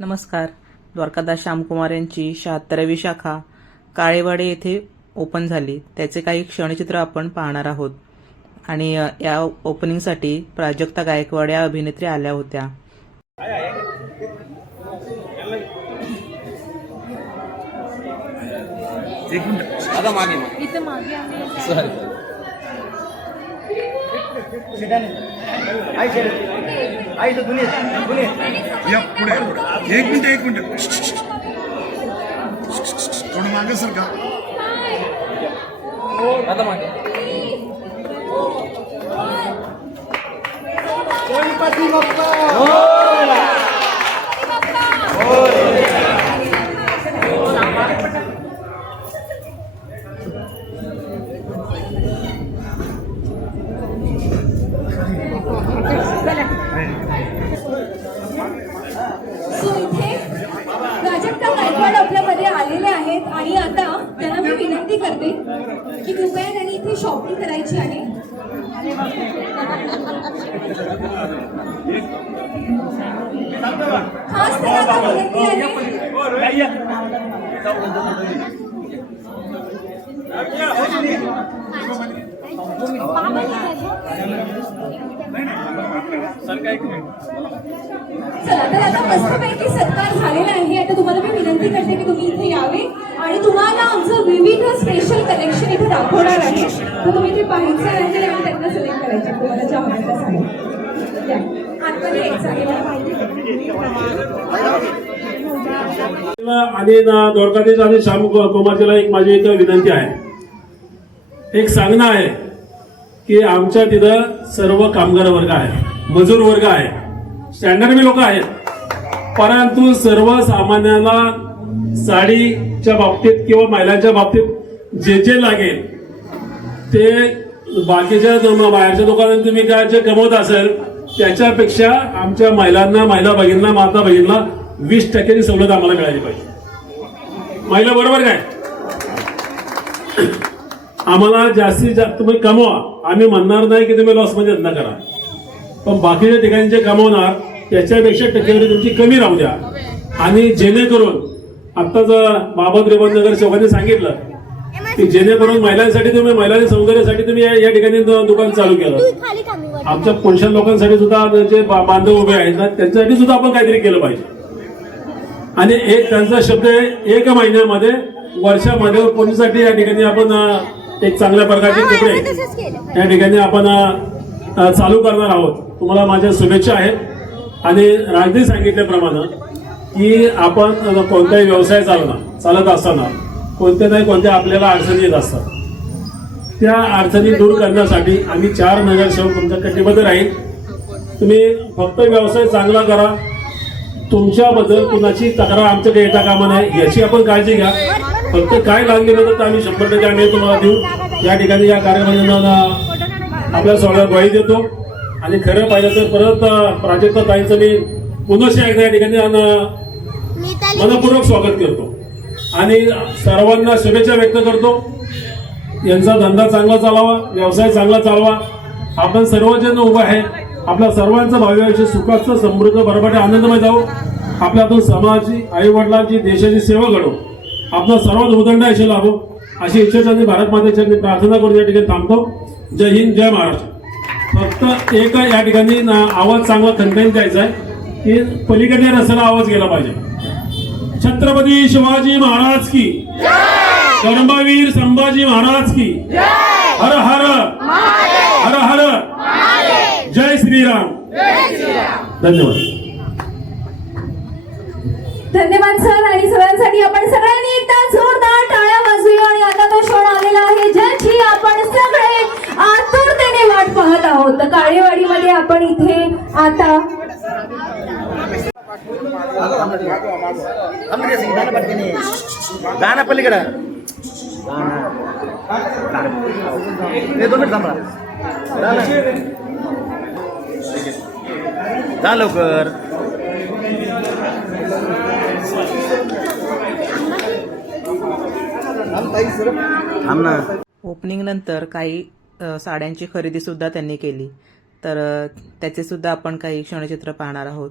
नमस्कार. द्वारकादास श्यामकुमार यांची शहात्तरावी शाखा काळेवाडे येथे ओपन झाली. त्याचे काही क्षणचित्र आपण पाहणार आहोत. आणि या ओपनिंगसाठी प्राजक्ता गायकवाड या अभिनेत्री आल्या होत्या. एक मिनिट. आता मागे मागे इथे मागे आम्ही सॉरी या पुढे पुढे एक मिनिट एक मिनिट थोडं मागे सर का आता मागे विनंती करते की कृपया त्यांनी इथे शॉपिंग करायची आहे खास त्यांना आता विनंती आहे चला तर आता मस्तपैकी सत्कार झालेला आहे. आता तुम्हाला मी विनंती करते की तुम्ही इथे यावे आणि तुम्हाला आमचं विविध स्पेशल कलेक्शन इथे दाखवणार आहे. तर तुम्ही ते पाहायचं आहे आणि त्यांना सिलेक्ट करायचे तुम्हाला ज्या आवडतं सांगा या. आतमध्ये यायचं आहे मला माहिती आणि द्वारकाधीश आणि श्याम कुमारजीला एक माझी एक विनंती आहे. एक सांगणं आहे की आमच्या तिथं सर्व कामगार वर्ग आहे. मजूर वर्ग आहे. स्टँडर्ड बी लोक आहेत. परंतु सर्वसामान्याला साडीच्या बाबतीत किंवा महिलांच्या बाबतीत जे जे लागेल ते बाकीच्या बाहेरच्या दुकानात तुम्ही काय जे कमवत असेल त्याच्यापेक्षा आमच्या महिलांना महिला भगिनींना माता भगिनींना वीस टक्क्याची सवलत आम्हाला मिळाली पाहिजे. महिला बरोबर काय? आम्हाला जास्तीत जास्त तुम्ही कमवा. आम्ही म्हणणार नाही की तुम्ही लॉसमध्ये धंदा करा. पण बाकीच्या ठिकाणी जे कमवणार त्याच्यापेक्षा टक्केवारी तुमची कमी राहू द्या. आणि जेणेकरून आता जर बाबत रेवत नगर चौकांनी सांगितलं की जेणेकरून महिलांसाठी तुम्ही महिलांच्या सौंदर्यासाठी तुम्ही या ठिकाणी दुकान चालू केलं. आमच्या पुरुषां लोकांसाठी सुद्धा जे बांधव उभे आहेत ना त्यांच्यासाठी सुद्धा आपण काहीतरी केलं पाहिजे. आणि एक त्यांचा शब्द आहे एक महिन्यामध्ये वर्षामध्ये पोलीसाठी या ठिकाणी आपण एक चांगल्या प्रकारचे कपडे या ठिकाणी आपण चालू करणार आहोत. तुम्हाला माझ्या शुभेच्छा आहेत. आणि राजनी सांगितल्याप्रमाणे की आपण कोणताही व्यवसाय चालणार चालत असताना कोणत्या नाही कोणत्या आपल्याला अडचणी येत असतात. त्या अडचणी दूर करण्यासाठी आम्ही चार नगरसेवक तुमच्या कटिबद्ध राहील. तुम्ही फक्त व्यवसाय चांगला करा. तुमच्याबद्दल कुणाची तक्रार आमच्याकडे येता कामा नाही याची आपण काळजी घ्या. फक्त काय लागलेलं तर आम्ही शंभर टक्के आम्ही तुम्हाला देऊ. या ठिकाणी या कार्यक्रमांना आपल्या सगळ्या ग्वाही देतो. आणि खरं पाहिलं तर परत प्राजक्ता ताईंचं मी पुनश्च एकदा या ठिकाणी मनपूर्वक स्वागत करतो. आणि सर्वांना शुभेच्छा व्यक्त करतो. यांचा धंदा चांगला चालावा व्यवसाय चांगला चालवा. आपण सर्वजण उभं आहे. आपल्या सर्वांचं भावी आयुष्य सुखाचं समृद्ध बरोबर आनंदमय जाऊ आपल्यातून समाजाची आई वडिलांची देशाची सेवा घडो. आपला सर्वात उदंड आयुष्य लाभो. अशी इच्छा भारत मातेच्या प्रार्थना करून या ठिकाणी थांबतो. जय हिंद जय महाराष्ट्र. फक्त एक या ठिकाणी आवाज चांगला खणखणीत द्यायचा आहे की पलीकडे रस्त्याला आवाज गेला पाहिजे. छत्रपती शिवाजी महाराज की. कर्मवीर संभाजी महाराज की. हर हर. हर हर. जय श्रीराम. धन्यवाद. धन्यवाद सर आणि सगळ्यांसाठी आपण सगळ्यांनी एकदा जोरदार टाळ्या वाजूया आणि आता तो क्षण आलेला आहे ज्याची आपण सगळे आतुरतेने वाट पाहत आहोत तर काळेवाडीमध्ये आपण इथे आता. गाणं पलीकडं. दोन मिनिट थांबा. जा ना. जा लवकर. थांब ना. ओपनिंग नंतर काही साड्यांची खरेदी सुद्धा त्यांनी केली. तर त्याचेसुद्धा त्याचे सुद्धा आपण काही क्षणचित्र पाहणार आहोत.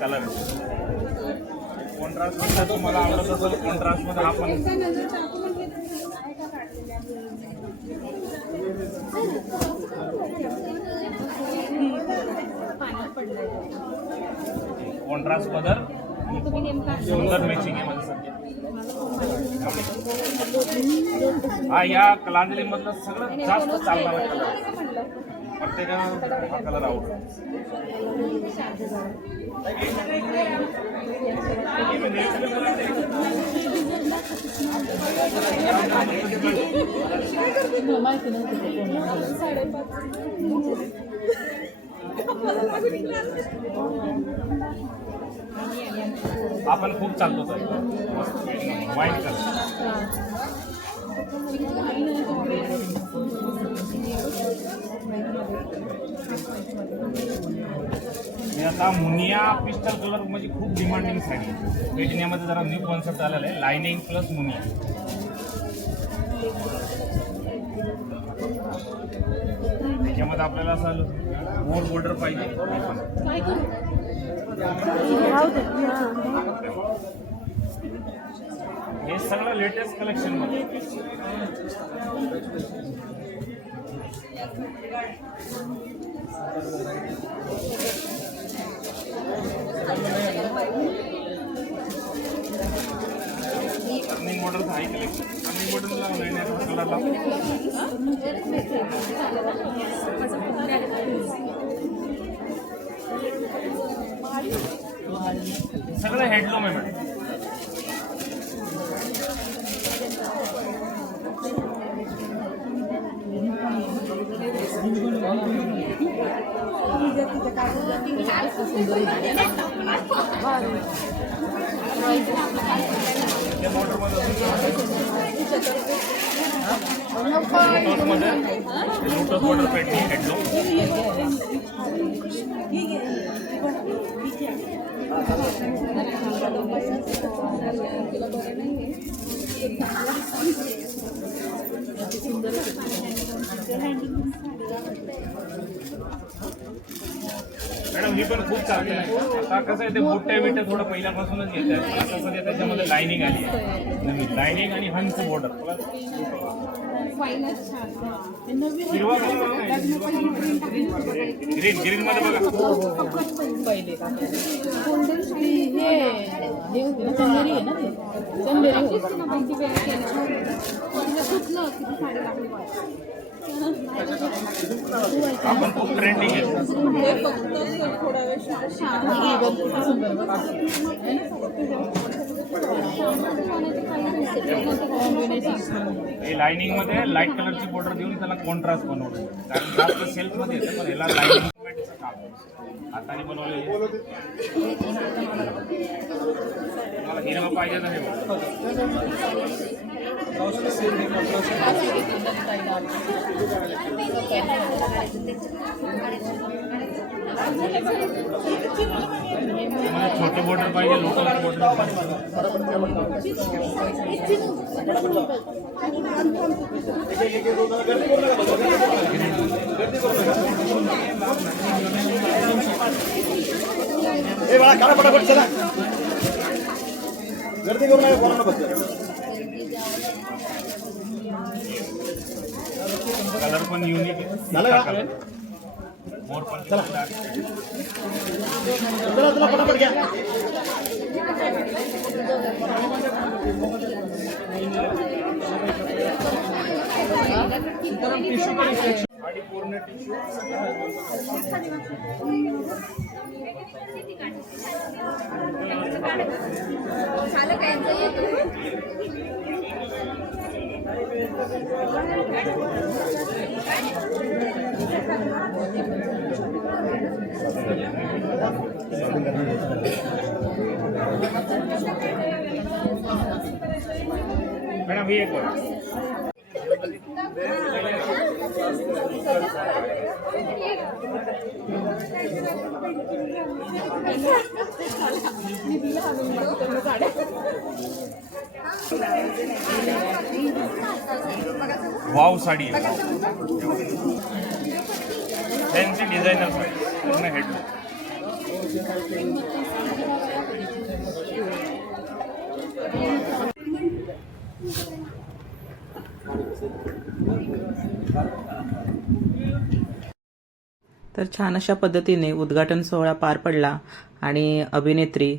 कलर कॉन्ट्रास्टमध्ये तुम्हाला आवडत असेल कॉन्ट्रास्टमध्ये आपण कॉन्ट्रास्ट बदल सुंदर मॅचिंग आहे माझं सध्या हा या कलांजली मधलं सगळं जास्त चालणारा कलर। प्रत्येकाला हा कलर आवडतो आपण खूप चालतो तर वाईट कलर हे आता मुनिया पिस्टल कलर म्हणजे खूप डिमांडिंग साडी पेटण्यामध्ये जरा न्यू कॉन्सेप्ट आलेला आहे. लाइनिंग प्लस मुनिया. त्याच्यामध्ये आपल्याला असं मोर बॉर्डर पाहिजे ते पण. हे सगळं लेटेस्ट कलेक्शनमध्ये टर्निंग मॉडल आहे कलेक्शन टर्निंग कलरला सगळं हेडलूम आहे madam Thank you. Lotus water painting handloom madam दोन्ही पण खूप चांगले आहे. आता कसं आहे ते मोठ्या बिट्या थोडं पहिल्यापासूनच येत आहे आता सध्या त्याच्यामध्ये लायनिंग आली आहे. लायनिंग आणि हंस बॉर्डर हिरवा ग्रीन ग्रीन मध्ये बघा. आपण खूप ट्रेंडिंग आहे हे लाइनिंगमध्ये लाइट कलरची बॉर्डर देऊन त्याला कॉन्ट्रास्ट बनवलं. कारण जास्त सेल्फमध्ये येतं पण याला लाईनिंग हाताने बनवले तुम्हाला हिरवा पाहिजे छोटे बॉर्डर पाहिजे लोकल बॉर्डर गर्दी करू नका कोणाला बसतो कलर पण युनिक आहे. झालं मोर पण चला. चला चला पटापट घ्या. आणि पूर्ण टिश्यू मॅडम ही एक बघा wow sari fancy designer sari. पूर्ण हेड तर छान अशा पद्धतीने उद्घाटन सोहळा पार पडला आणि अभिनेत्री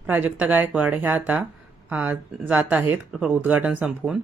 प्राजक्ता गायकवाड ह्या आता जात आहेत उद्घाटन संपवून.